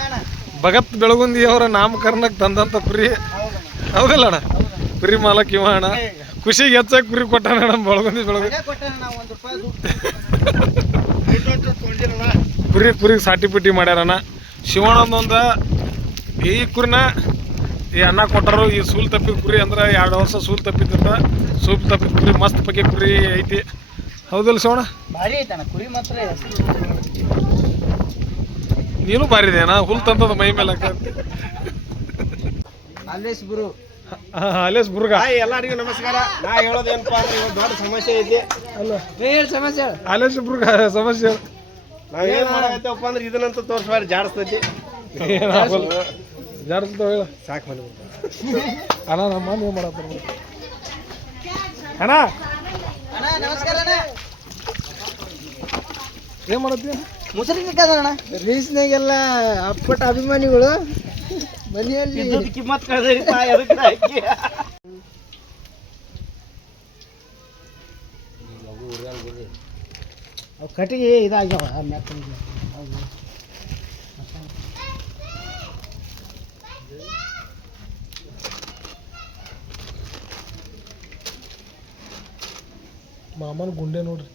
ಅಣ್ಣ ಭಗತ್ ಬೆಳಗುಂದಿ ಅವರ ನಾಮಕರಣಕ್ಕೆ ತಂದಂತ ಕುರಿ. ಹೌದಲ್ಲ ಅಣ್ಣ ಕುರಿ ಮಾಲಕ್ ಇವ ಅಣ್ಣ. ಖುಷಿಗೆ ಹೆಚ್ಚಾಗಿ ಕುರಿ ಕೊಟ್ಟಾನ ಅಣ್ಣ ಬೆಳಗುಂದಿ ಬೆಳಗುಂದಿ ಕುರಿ ಕುರಿ ಸಾಟಿ ಪಿಟಿ ಮಾಡ್ಯಾರಣ್ಣ ಶಿವಣ್ಣಂದೊಂದು ಈ ಕುರಿನ ಈ ಅನ್ನ ಕೊಟ್ಟರು ಈ ಸೂಲ್ ತಪ್ಪಿದ ಕುರಿ ಅಂದ್ರೆ ಎರಡು ವರ್ಷ ಸೂಲ್ ತಪ್ಪಿದ್ದ ಸೂಲ್ ತಪ್ಪಿದ ಕುರಿ ಮಸ್ತ್ ಪಕ್ಕ ಕುರಿ ಐತಿ. ಹೌದಲ್ಲ ಶಿವಣ್ಣ? ಭಾರಿ ಐತಣ್ಣ ಕುರಿ ಮಾತ್ರ. ನೀನು ಬಾರಿದೇನಾ ಹುಲ್ ತಂತದ ಮೈ ಮೇಲೆ ಅಲ್ಲೇಶ್ ಗುರು. ಬುರ್ಗ ಹಾಯ್ ಎಲ್ಲರಿಗೂ ನಮಸ್ಕಾರ. ನಾ ಹೇಳೋದೇನಪ್ಪ ಅಂದ್ರೆ ಇವತ್ತು ದೊಡ್ಡ ಸಮಸ್ಯೆ ಐತಿ. ಅಲ್ಲ. ಹೇಳಿ ಸಮಸ್ಯೆ ಅಲೇಸ್ ಬುರ್ಗ ಸಮಸ್ಯೆ ನಾವ್ ಏನ್ ಮಾಡಾಕತ್ತೇವಪ್ಪ ಅಂದ್ರೆ ಇದನ್ನಂತ ತೋರಿಸ್ಬಾರಿ ಜಾಡಿಸ್ತೈತಿ. ಜಾಡಿಸ್ತಾವ ಹೇಳ. ಸಾಕು ಮನೆ ಅಣ್ಣ ನಮ್ಮ ನೀವು ಮಾಡಪ್ಪ ಅಣ್ಣ. ಅಣ್ಣ ನಮಸ್ಕಾರ ಏನು ಏನ್ ಮಾಡತ್ತಿ? ಮುಸರಿ ಅಣ್ಣ ರೀಸ್ನಾಗೆಲ್ಲ ಅಪ್ಪಟ ಅಭಿಮಾನಿಗಳು ಮನೆಯಲ್ಲಿ ಕಿಮ್ಮತ್ ಅವು ಕಟ್ಟಿಗೆ ಇದಾಗ್ಯಾವ ಮಾಮನ ಗುಂಡೆ ನೋಡ್ರಿ.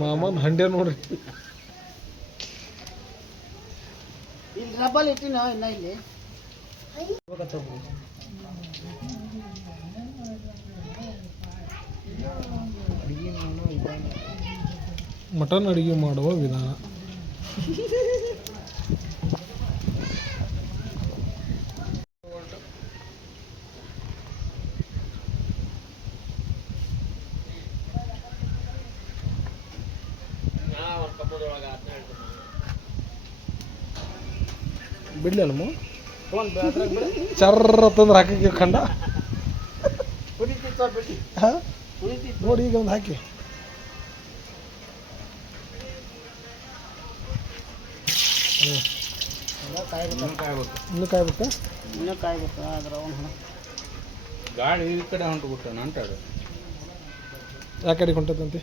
ಮಾಮನ್ ಹಂಡೆ ನೋಡ್ರಿ. ಇಲ್ಲಿ ರಬ್ಬಲ್ ಇಟ್ಟಿನ ಇನ್ನ ಇಲ್ಲಿ? ಮಟನ್ ಅಡಿಗೆ ಮಾಡುವ ವಿಧಾನ. ಬಿಡ್ಲಿ ಅಲ್ಲಮ್ಮ ಚರ್ರ ತಂದ್ರೆ ಹಾಕಕ್ಕೆ ಖಂಡ ನೋಡಿ ಈಗ ಒಂದು ಹಾಕಿ. ಇನ್ನು ಕಾಯ್ಬೇಕಾ? ಇನ್ನೂ ಕಾಯ್ಬೇಕು. ಆದ್ರೆ ಅವನು. ಗಾಡಿ ಈ ಕಡೆ ಹೊಂಟು ಬಿಟ್ಟಾನ ಅಂಟಾడు ಯಾಕಡೆ ಕಡೆ ಹೊಂಟದಂತೆ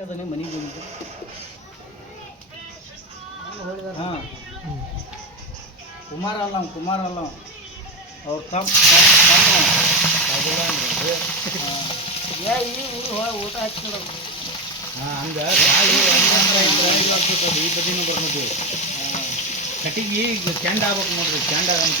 ಅದನ್ನೇ ಮನೆಗೆ ಬಂದಿದ್ದೆ ಹಾಂ. ಕುಮಾರ ಅಲ್ಲ ಅವ್ನು, ಕುಮಾರ ಅಲ್ಲ. ಅವ್ರು ತಮ್ಮ ಏ ಈ ಊರು ಹೋಗಿ ಊಟ ಹಚ್ಕೊಡೋದು ಹಾಂ ಹಂಗೆ ಈ ಬದಿನೂ ಬರ್ಬೋದು. ಕಟ್ಟಿಗೆ ಈಗ ಕೆಂಡ ಆಗ್ಬೇಕು ನೋಡ್ರಿ ಕೆಂಡ ಅಂತ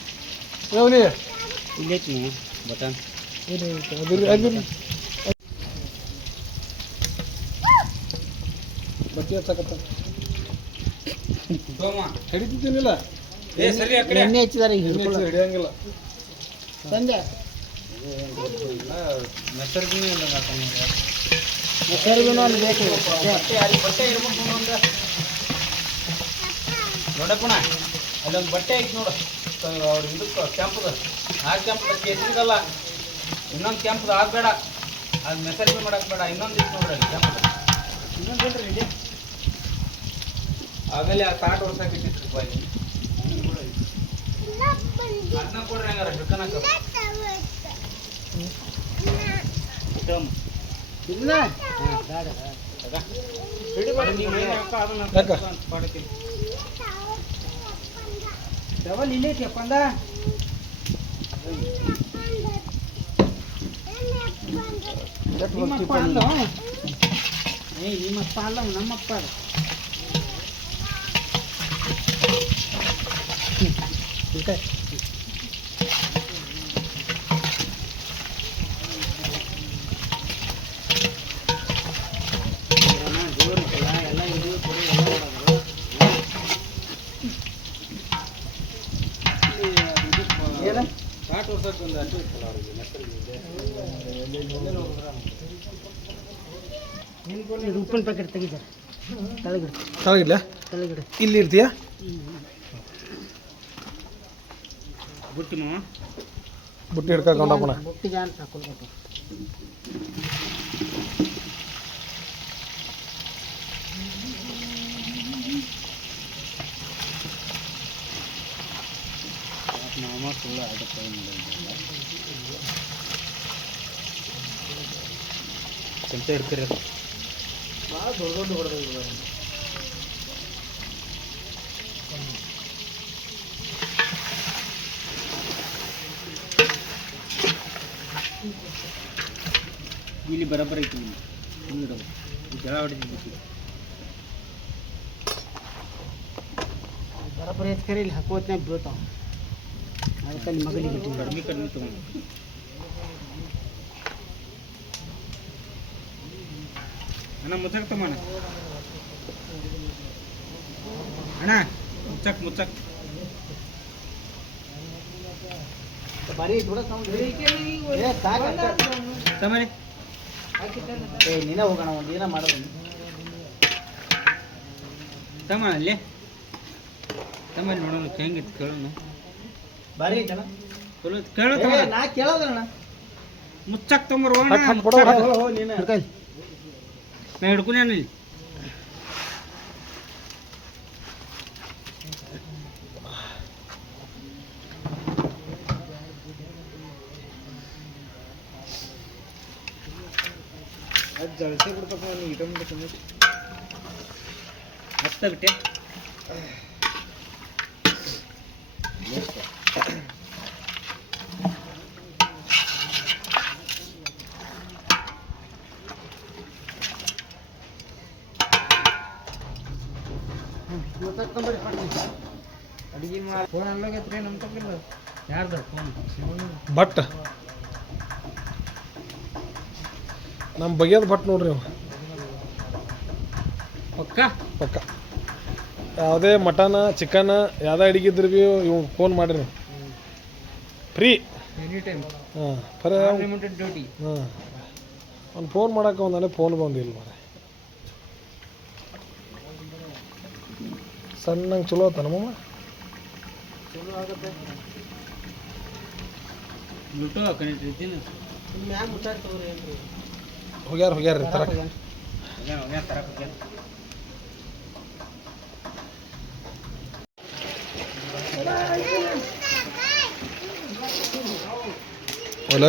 ಅವನಿ ಇಲ್ಲೈತಿ ಬಟನ್ ಅದಿರ್ಲಿ ಅದಿರ್ಲಿ ಬಟ್ಟೆ ಹಚ್ಚಕತ್ತ. ತೋಮ ಹಿಡಿತಿದ್ದೀನಿಲ್ಲ ಏ ಸರಿ ಆ ಕಡೆ. ಎಣ್ಣೆ ಹಚ್ಚಿದಾರೆ ಹಿಡಿಯಂಗಿಲ್ಲ. ಸಂಜೆ ಮೆಸರ್ಗಿನೇ ಇಲ್ಲ ಹಾಕೊಂಡ್ರೆ. ಸರಿಗೂ ಅಲ್ಲಿ ಬೇಕು ನೋಡಪ್ಪಣ ಅಲ್ಲೊಂದು ಬಟ್ಟೆ ಐತಿ ನೋಡು. ಅವ್ರ ಇದಕ್ಕೆ ಕೆಂಪದ. ಆ ಕೆಂಪದ ಕೇಸರಿಗಲ್ಲ ಇನ್ನೊಂದು ಕೆಂಪದ ಆಗಬೇಡ. ಅದು ಮೆಸೇಜ್ ಮಾಡಕ್ ಬೇಡ. ಇನ್ನೊಂದು ಇತ್ತು ನೋಡ್ರಿ ಇನ್ನೊಂದು ಕೆಂಪದ ಆಮೇಲೆ ಆ ತಾಟ್ ಹೊಡ್ಸಕ್ಕೆ ಇಟ್ಟಿತ್ತು ಬಾಯಿ. ಅದನ್ನ ಕೊಡ್ರಿ ಹಂಗಾರ ಹಿಡ್ಕನಕ ಇಲ್ಲ? ಮಾಡಿ ನೀವು ಅದನ್ನ డబల్ ఇల్లే చెప్పందా నిಮ್ಮಪ್ಪ ಅಲ್ಲ ಏ ನಿಮ್ಮಪ್ಪ ಅಲ್ಲ ನಮ್ಮಪ್ಪ ఇంకా ಇದು ಉಪ್ಪಿನ ಪ್ಯಾಕೆಟ್ ತೆಗಿತಾರೆ. ತೆಳಗಿಡ ಚೆನ್ನಾಗಿಲ್ಲ ತೆಳಗಿಡ ಇಲ್ಲಿ ಇರ್ತೀಯಾ? ಬುಟ್ಟಿ ಮಾವ. ಬುಟ್ಟಿ ಹಿಡ್ಕೊಂಡಪ್ಪಣ ಬುಟ್ಟಿಗೆ ಅಂತ ಹಾಕೊಳ್ಬೇಕು ಮಾಮ ಸುಳ್ಳು ಅದಕ್ಕೆ ಚಮಚ ಹಿಡ್ಕರಿ ಅದು ಭಾಳ ದೊಡ್ಡ ದೊಡ್ಡ ಹೊಡೆದ ಇಲ್ಲಿ ಬರೋಬ್ಬರ ಐತಿ ಇಲ್ಲಿ ಹಿಂಗೆ ಇಡೋದು ಈ ಜಳ ಹೊಡಿತಿದ್ವಿ ಬರೋಬ್ಬರಿ ಎತ್ಕರಿ ಇಲ್ಲಿ ಹಾಕೋತ್ನಾಗ ಬೀಳ್ತಾವ ಅದಕ್ಕೆ ಅಲ್ಲಿ ಮಗಲಿಗೆ ಇಟ್ಟಿದ್ದು ಕಡಿಮೆ ಕಡಿಮೆ ತಗೊಂಡು ಅಣ್ಣ ಮುಚ್ಚಕ್ ತಗೋಣ ಅಣ್ಣ. ಮುಚ್ಚಕ್ ಮುಚ್ಚಕ್. ಬರೀ ತಮ್ಮರಿ ಏ ನೀನೇ ಹೋಗೋಣ ಒಂದು ಏನೋ ಮಾಡೋದು. ತಮ್ಮ ಅಲ್ಲಿ. ತಮ್ಮ ನೋಡೋಣ ಹೆಂಗಿತ್ತು ಕೇಳೋಣ. ಬಾರಿ ಜನ ಚಲೋ ಐತಿ. ತಮ್ಮ ನಾ ಕೇಳೋದಣ್ಣ ಮುಚ್ಚಕ್ ಹಾಕ್. ನೀನು. ಹಿಡ್ಕೊಂಡೆ ಇಲ್ಲಿ ಅದು ಜಳಸಿ ನಾನು ನೀ ಇಟ್ಕೊಂಡ್ಬಿಟ್ಟು ಹತ್ತ ಬಿಟ್ಟೆ ಅಡಿಗೆ ಮಾಡಿ ಫೋನ್ ಅಲ್ಲಾಗೈತ್ರಿ ನಮ್ಮ ತಪ್ಪಿಲ್ಲ ಯಾರ್ದು ಫೋನ್ ಭಟ್. ನಮ್ಮ ಬಗೆಯದ ಭಟ್ ನೋಡ್ರಿ ಅವ. ಪಕ್ಕ? ಪಕ್ಕ. ಯಾವುದೇ ಮಟನ್ ಚಿಕನ್ ಯಾವುದೇ ಅಡಿಗೆ ಭೀ ಇವ್ ಫೋನ್ ಮಾಡಿರಿ ಫ್ರೀ ಎನಿ ಟೈಮ್ ಹಾಂ ಡ್ಯೂಟಿ ಹಾಂ. ಅವ್ನು ಫೋನ್ ಮಾಡಕ್ಕೆ ಒಂದೇ ಫೋನ್ ಬಂದಿಲ್ಲ ಮರೆ ಸಣ್ಣಂಗೆ ಚಲೋ ಆತ ನಮ್ಮಮ್ಮ ಬ್ಲೂಟೂತ್ ಕನೆಕ್ಟ್ ಮ್ಯಾಗ ತಗೋರಿ ಏನ್ರಿ? ಹೋಗ್ಯಾರ ಹೋಗ್ಯಾರ ತರಕ. ತರಕ್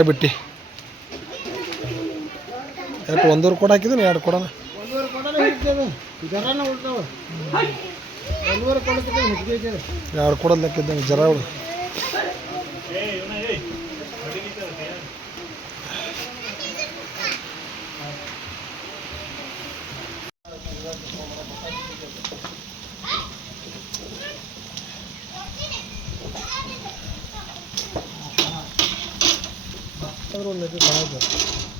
ಬಿಟ್ಟಿ. ಎಷ್ಟು ಒಂದೂವರೆ ಕೊಡ ಹಾಕಿದ್ದೀನಿ ಎರಡು ಕೊಡೋಣ ಹಿಡ್ತೇವೆ ಜರಾನ ಉಳ್ತಾವ ಎರಡು ಕೊಡೋದು ಲೆಕ್ಕಿದ್ದಂಗೆ ಜರ ಅವಳು ಒಂದು ಲೆಕ್ಕ ಕಾಣುತ್ತೆ